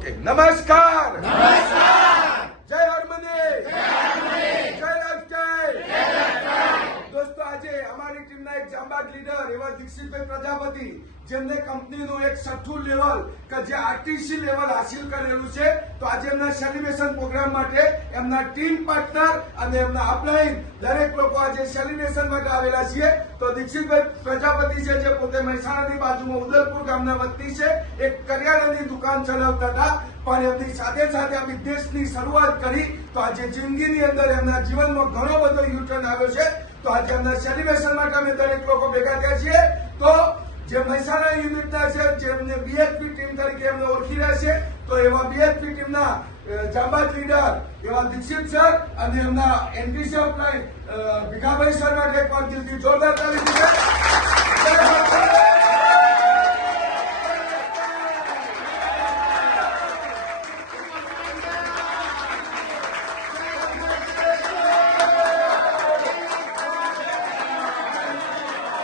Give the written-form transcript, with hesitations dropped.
Okay, નમસ્કાર. નમસ્કાર. જય હરમંદિર. જય રાજકાય. દોસ્તો, આજે અમારી ટીમના એક જાંબાઝ લીડર એવા દીક્ષિતભાઈ પ્રજાપતિ, જેમને કંપનીનું એક છઠ્ઠું લેવલ કે જે આરટીસી લેવલ હાસિલ કરેલું છે, તો આજે એમના સેલિબ્રેશન પ્રોગ્રામ માટે એમના ટીમ પાર્ટનર અને એમના અપલાઈન દરેક લોકો આજે સેલિબ્રેશન માટે આવેલા છીએ. તો દીક્ષિતભાઈ પ્રજાપતિ છે, જે પોતે મહેસાણાની બાજુમાં ઉદલપુર ગામના વતની છે, એક કરિયાણાની દુકાન ચલાવતા હતા, પણ એમની સાથે સાથે આ બિઝનેસની શરૂઆત કરી. તો આજે જિંદગીની અંદર એમના જીવનમાં ઘણો બધો યુટર્ન આવ્યો છે. તો આજે એમના સેલિબ્રેશન માટે અમે દરેક લોકો ભેગા થયા છીએ. તો જે મહેસાણા યુનિટના છે, જેમને બીએચપી ટીમ તરીકે એમને ઓળખી રહ્યા છે, તો એવા બીએચપી ટીમના જાંબાઝ લીડર એવા દીક્ષિત સર અને એમના એનટીસી ઓફલાઈન ભીખાભાઈ સર માટે એક વાર દિલથી જોરદાર તાળી દીધી.